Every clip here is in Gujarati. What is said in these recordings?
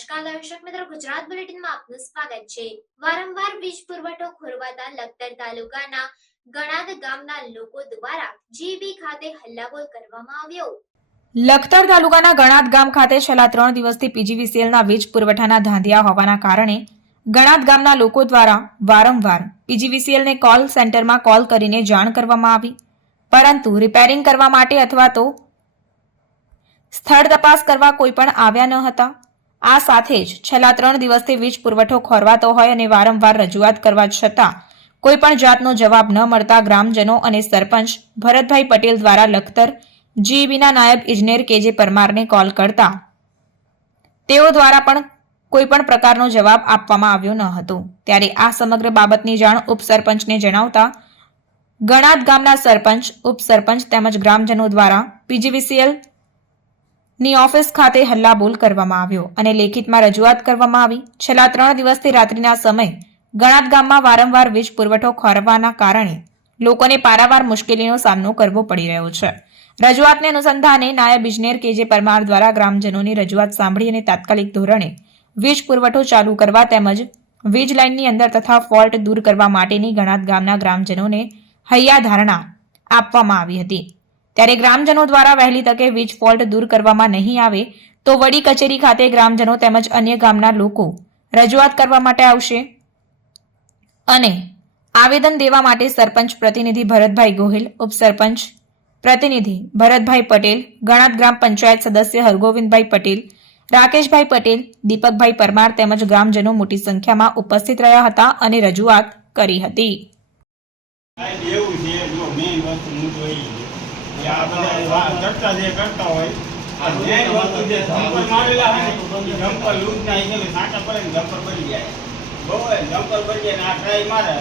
નમસ્કાર દર્શક મિત્રો, ગુજરાત બુલેટિનમાં આપનું સ્વાગત છે. વારંવાર વીજ પુરવઠો ખોરવાતા લખતર તાલુકાના ગણાદ ગામના લોકો દ્વારા જીબી ખાતે હલ્લાબોલ કરવામાં આવ્યો. લખતર તાલુકાના ગણાદ ગામ ખાતે છેલ્લા ત્રણ દિવસથી પીજીવીસીએલના વીજ પુરવઠાના ધાંધિયા હોવાના કારણે ગણાદ ગામના લોકો દ્વારા વારંવાર પીજીવીસીએલને કોલ સેન્ટરમાં કોલ કરીને જાણ કરવામાં આવી. પરંતુ રિપેરિંગ કરવા માટે અથવા તો સ્થળ તપાસ કરવા કોઈ પણ આવ્યા ન હતા. આ સાથે જ છેલ્લા ત્રણ દિવસથી વીજ પુરવઠો ખોરવાતો હોય અને વારંવાર રજૂઆત કરવા છતાં કોઈપણ જાતનો જવાબ ન મળતા ગ્રામજનો અને સરપંચ ભરતભાઈ પટેલ દ્વારા લખતર, જીઈબીના નાયબ ઇજનેર કેજે પરમારને કોલ કરતા. તેઓ દ્વારા પણ કોઈપણ પ્રકારનો જવાબ આપવામાં આવ્યો ન હતો. ત્યારે આ સમગ્ર બાબતની જાણ ઉપસરપંચને જણાવતા ગણાદ ગામના સરપંચ, ઉપસરપંચ તેમજ ગ્રામજનો દ્વારા પીજીવીસીએલ ની ઓફિસ ખાતે હલ્લાબોલ કરવામાં આવ્યો અને લેખિતમાં રજૂઆત કરવામાં આવી. છેલ્લા ત્રણ દિવસથી રાત્રિના સમય ગણાત ગામમાં વારંવાર વીજ પુરવઠો ખોરવાના કારણે લોકોને પારાવાર મુશ્કેલીનો સામનો કરવો પડી રહ્યો છે. રજૂઆતને અનુસંધાને નાયબ ઇજનેર કેજે પરમાર દ્વારા ગ્રામજનોની રજૂઆત સાંભળી અને તાત્કાલિક ધોરણે વીજ પુરવઠો ચાલુ કરવા તેમજ વીજ લાઇનની અંદર તથા ફોલ્ટ દૂર કરવા માટેની ગણાત ગામના ગ્રામજનોને હૈયા ધારણા આપવામાં આવી હતી. ત્યારે ગ્રામજનો દ્વારા વહેલી તકે વીજ ફોલ્ટ દૂર કરવામાં નહીં આવે તો વડી કચેરી ખાતે ગ્રામજનો તેમજ અન્ય ગામના લોકો રજૂઆત કરવા માટે આવશે. અને આવેદન દેવા માટે સરપંચ પ્રતિનિધિ ભરતભાઈ ગોહિલ, ઉપસરપંચ પ્રતિનિધિ ભરતભાઈ પટેલ, ગણાત ગ્રામ પંચાયત સદસ્ય હરગોવિંદભાઈ પટેલ, રાકેશભાઈ પટેલ, દીપકભાઈ પરમાર તેમજ ગ્રામજનો મોટી સંખ્યામાં ઉપસ્થિત રહ્યા હતા અને રજૂઆત કરી હતી સાહેબ એવું છે જો મેઇન વસ્તુ હું જોઈ કે આ બધા ચર્ચા જે કરતા હોય આ મેઇન વસ્તુ જે જમ્પર મારેલા હોય ને જમ્પર લૂઝ ના હિસાબે સાચા પડે ને જમ્પર પડી જાય બરોબર જમ્પર પડી જાય આ ટ્રાય મારે.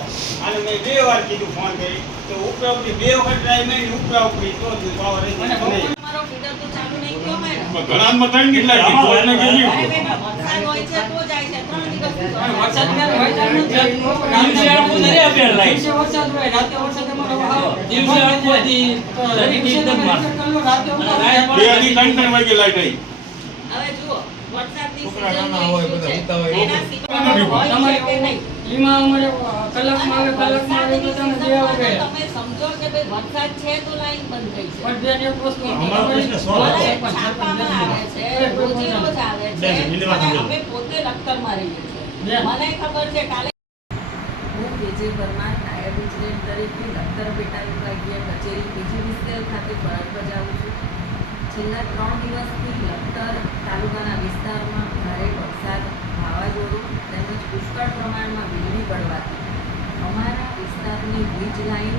અને મેં બે વાર કીધું ફોન કરી તો ઉપરા ઉપરી બે વખત ટ્રાય મારી. ઉપરા ઉપરી તો જ પાવર ઘણા. ઘણામાં ત્રણ કેટલા વરસાદ હોય છે તો જાય છે ત્રણ દિવસ વરસાદ દિવસે આખું નથી આપેલ લાઈટ. દિવસે વરસાદ હોય, રાતે વરસાદ અમારો આવો. દિવસે આખો દી તો એકદમ માર. check કરી લો, રાતે અમારો બેથી ત્રણ ત્રણ વાગે લાઈટ આવી હવે જુઓ વરસાદની છોકરા season હોય, બધા ઉતા હોય, એના લોકો. સિવાય હોય તમારે છે કે નહીં? એમાં અમારે કલાકમાં આવે કલાકમાં આવે તો તમે બે વાગે તમે સમજો કે ભાઈ વરસાદ છે તો લાઈન બંધ થઈ છે પણ બેન એક વસ્તુ અમારો પ્રશ્ન solve છે. સરપંચ, આવે છે બેન. રોજ આવે છે બેન, મિનિમમ અને સમજો. અમે પોતે લખતર બેન. મને ખબર છે કાલે હું કેજે પરમાર નાયબ ઇજનેર તરીકે લખતર પેટા વિભાગીય કચેરી પીજીવીસીએલ ખાતે ફરજ બજાવું છું. છેલ્લા ત્રણ દિવસથી લખતર તાલુકાના વિસ્તારમાં ભારે વરસાદ વાવાઝોડું તેમજ પુષ્કળ પ્રમાણમાં વીજળી પડવાથી અમારા વિસ્તારની વીજ લાઇન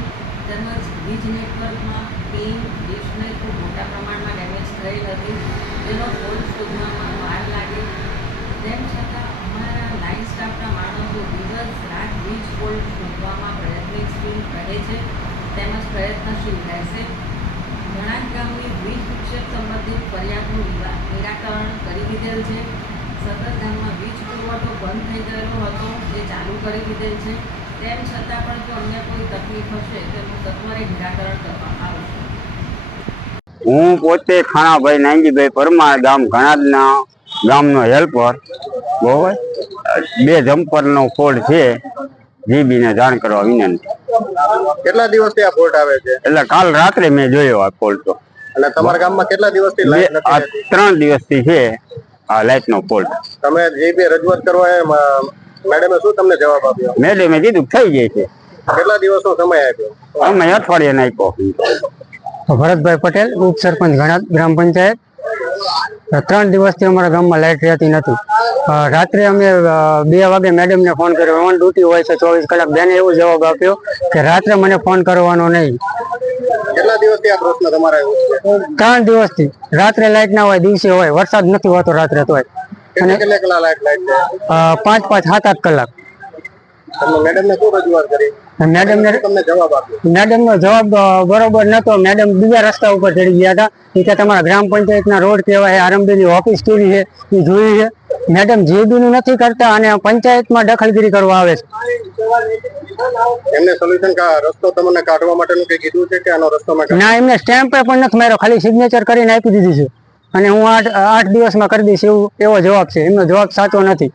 તેમજ વીજ નેટવર્કમાં પિન ડિશને ખૂબ મોટા પ્રમાણમાં ડેમેજ થયેલ હતી. તેનો ફોન શોધવામાં વાર લાગે તેમ છતાં અમારા લાઇન સ્ટાફના માણસો દિવસ ફોલ્ટ શોધવામાં પ્રયત્નશીલ રહે છે, તેમજ પ્રયત્નશીલ રહેશે. ઘણા ગામની વીજ વિક્ષેપ સંબંધિત ફરિયાદનું નિરાકરણ કરી દીધેલ છે. સતત ગામમાં વીજ પુરવઠો બંધ થઈ ગયેલો હતો, જે ચાલુ કરી દીધેલ છે. તેમ છતાં પણ જો અન્ય કોઈ તકલીફ હશે, તેનું સત્વરે નિરાકરણ કરવામાં આવશે. હું પોતે ખાણાભાઈ નાનજીભાઈ પરમાર ગામ ઘણાદના ગામનો હેલ્પર બહુ બે જમ્પરનો ફોલ્ડ છે. જીબીને જાણ કરવા વિનંતી. કેટલા દિવસથી આ ફોલ્ટ આવે છે? એટલે કાલ રાત્રે મેં જોયો આ ફોલ્ટ તો. અને તમારા ગામમાં કેટલા દિવસથી થી લાઈટ દિવસ નથી? ત્રણ દિવસથી છે આ લાઇટનો ફોલ્ટ. તમે જે બી રજૂઆત કરવા મેડમે શું તમને જવાબ આપ્યો? મેડમે કીધું થઈ જાય છે. કેટલા દિવસનો સમય આપ્યો? અમે અઠવાડિયે નાખ્યો ભરતભાઈ પટેલ ઉપસરપંચ ઘણા ગ્રામ પંચાયત. ત્રણ દિવસથી અમારા ગામમાં લાઇટ રહેતી નથી. રાત્રે અમે બે વાગે મેડમને ફોન કર્યો. ઓન ડ્યુટી હોય છે ચોવીસ કલાક. બેને એવો જવાબ આપ્યો કે રાત્રે મને ફોન કરવાનો નહીં. ત્રણ દિવસથી. રાત્રે લાઇટ ના હોય દિવસે હોય. વરસાદ નથી હોતો રાત્રે અ, પાંચ પાંચ સાત આઠ કલાક. જવાબ જવાબ બરોબર નતો. મેડમ બીજા રસ્તા ઉપર ચડી ગયા હતા. કે તમારા ગ્રામ પંચાયતના રોડ કેવા છે ઓફિસ કેવી છે એ જોઈ છે. મેડમ જીબી નું નથી કરતા અને પંચાયતમાં દખલગીરી કરવા આવે છે. એમને સોલ્યુશન રસ્તો તમને કાઢવા માટેનું કઈ કીધું છે કે આનો રસ્તો ના એમને સ્ટેમ્પ પણ નથી માર્યો. ખાલી સિગ્નેચર કરીને આપી દીધી છે. અને હું આઠ આઠ દિવસમાં કરી દઈશ એવું એવો જવાબ છે. એમનો જવાબ સાચો નથી.